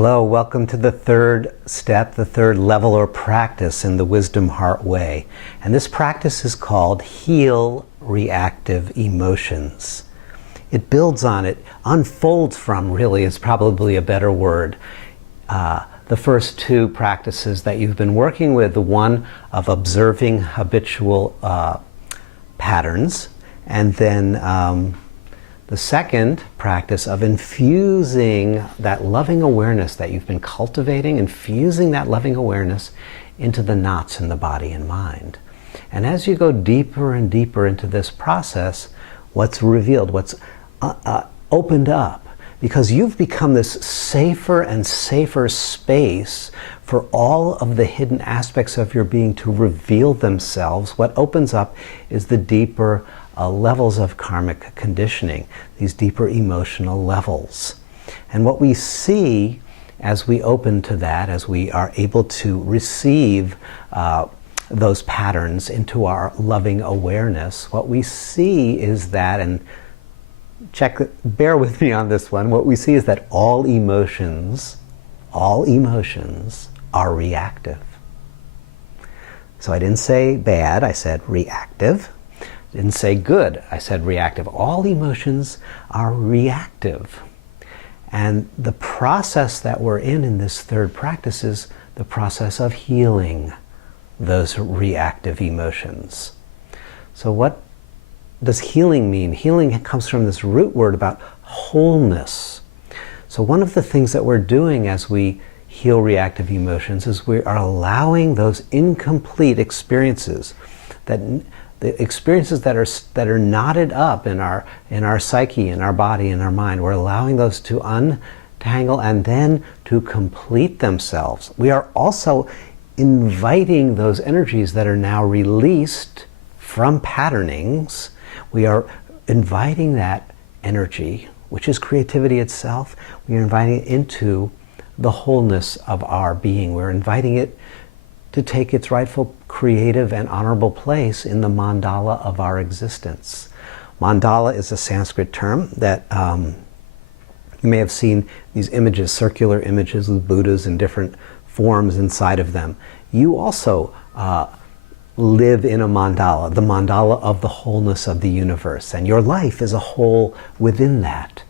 Hello, welcome to the third step, the third level or practice in the Wisdom Heart Way. And this practice is called Heal Reactive Emotions. It builds on it, unfolds from, really is probably a better word, the first two practices that you've been working with, the one of observing habitual patterns, and then the second practice of infusing that loving awareness that you've been cultivating, infusing that loving awareness into the knots in the body and mind. And as you go deeper and deeper into this process, what's revealed, what's opened up, because you've become this safer and safer space for all of the hidden aspects of your being to reveal themselves. What opens up is the deeper levels of karmic conditioning, these deeper emotional levels. And what we see as we open to that, as we are able to receive those patterns into our loving awareness, what we see is that, and bear with me on this one, what we see is that all emotions are reactive. So I didn't say bad, I said reactive. Didn't say good, I said reactive. All emotions are reactive. And the process that we're in this third practice is the process of healing those reactive emotions. So what does healing mean? Healing comes from this root word about wholeness. So one of the things that we're doing as we heal reactive emotions is we are allowing those incomplete experiences, the experiences that are knotted up in our psyche, in our body, in our mind. We're allowing those to untangle and then to complete themselves. We are also inviting those energies that are now released from patternings. We are inviting that energy, which is creativity itself. We are inviting it into the wholeness of our being. We're inviting it to take its rightful creative and honorable place in the mandala of our existence. Mandala is a Sanskrit term that you may have seen these images, circular images with Buddhas in different forms inside of them. You also live in a mandala, the mandala of the wholeness of the universe, and your life is a whole within that.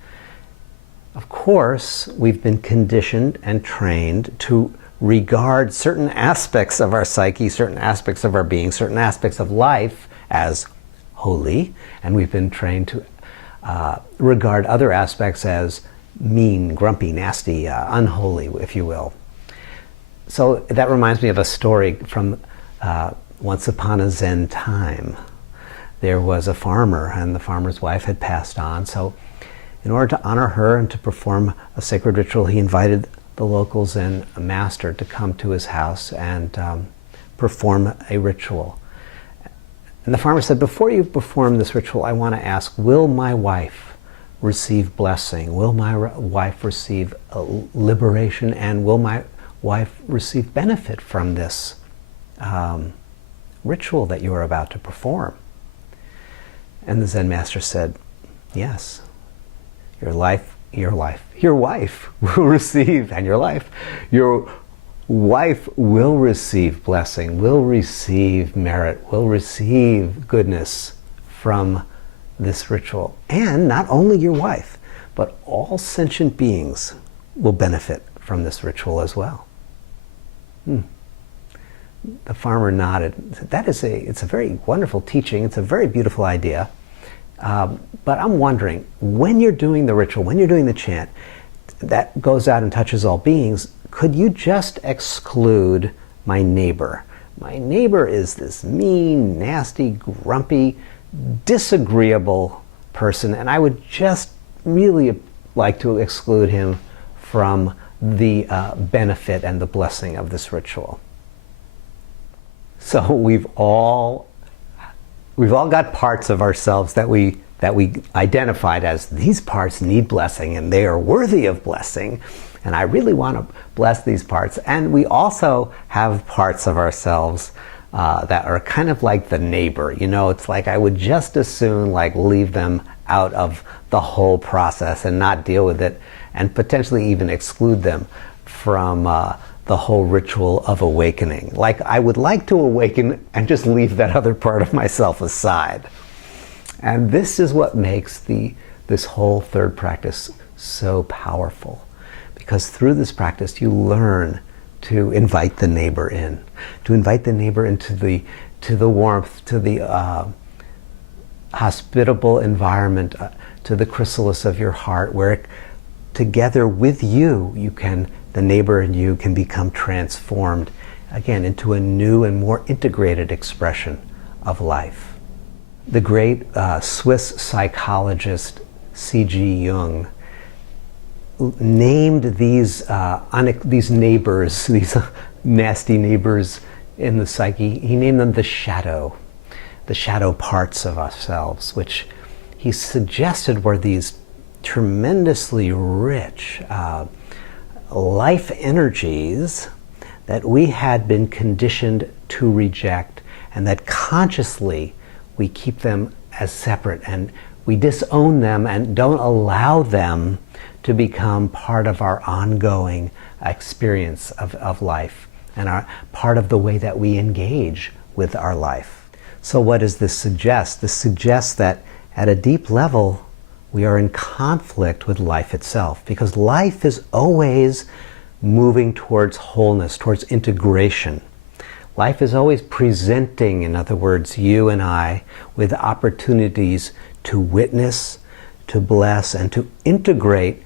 Of course, we've been conditioned and trained to regard certain aspects of our psyche, certain aspects of our being, certain aspects of life as holy, and we've been trained to regard other aspects as mean, grumpy, nasty, unholy, if you will. So that reminds me of a story from once upon a Zen time. There was a farmer, and the farmer's wife had passed on, so in order to honor her and to perform a sacred ritual, he invited the local Zen master to come to his house and perform a ritual. And the farmer said, before you perform this ritual, I want to ask, will my wife receive blessing? Will my wife receive liberation? And will my wife receive benefit from this ritual that you are about to perform? And the Zen master said, yes, your wife will receive, and your wife will receive blessing, will receive merit, will receive goodness from this ritual. And not only your wife, but all sentient beings will benefit from this ritual as well. The farmer nodded. It's a very wonderful teaching. It's a very beautiful idea. But I'm wondering, when you're doing the ritual, when you're doing the chant, that goes out and touches all beings, could you just exclude my neighbor? My neighbor is this mean, nasty, grumpy, disagreeable person, and I would just really like to exclude him from the benefit and the blessing of this ritual. So we've all got parts of ourselves that we identified as, these parts need blessing and they are worthy of blessing, and I really want to bless these parts. And we also have parts of ourselves that are kind of like the neighbor. You know, it's like I would just as soon leave them out of the whole process and not deal with it, and potentially even exclude them from the whole ritual of awakening. Like, I would like to awaken and just leave that other part of myself aside. And this is what makes this whole third practice so powerful. Because through this practice, you learn to invite the neighbor in, to invite the neighbor into the warmth, to the hospitable environment, to the chrysalis of your heart, where together with you, the neighbor and you can become transformed again into a new and more integrated expression of life. The great Swiss psychologist C.G. Jung named these neighbors, these nasty neighbors in the psyche, he named them the shadow parts of ourselves, which he suggested were these tremendously rich life energies that we had been conditioned to reject, and that consciously we keep them as separate, and we disown them and don't allow them to become part of our ongoing experience of life and part of the way that we engage with our life. So what does this suggest? This suggests that at a deep level, we are in conflict with life itself, because life is always moving towards wholeness, towards integration. Life is always presenting, in other words, you and I with opportunities to witness, to bless, and to integrate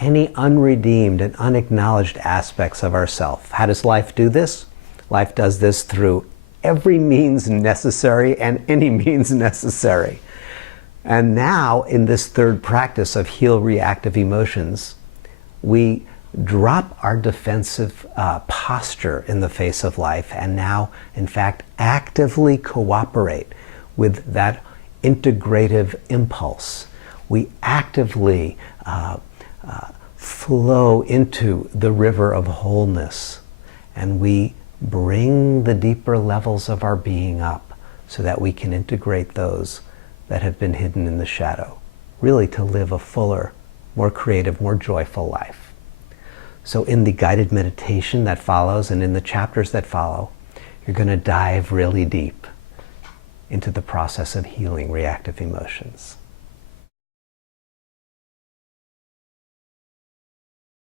any unredeemed and unacknowledged aspects of ourself. How does life do this? Life does this through every means necessary and any means necessary. And now, in this third practice of heal reactive emotions, we drop our defensive posture in the face of life and now, in fact, actively cooperate with that integrative impulse. We actively flow into the river of wholeness, and we bring the deeper levels of our being up so that we can integrate those that have been hidden in the shadow, really to live a fuller, more creative, more joyful life. So in the guided meditation that follows and in the chapters that follow, you're going to dive really deep into the process of healing reactive emotions.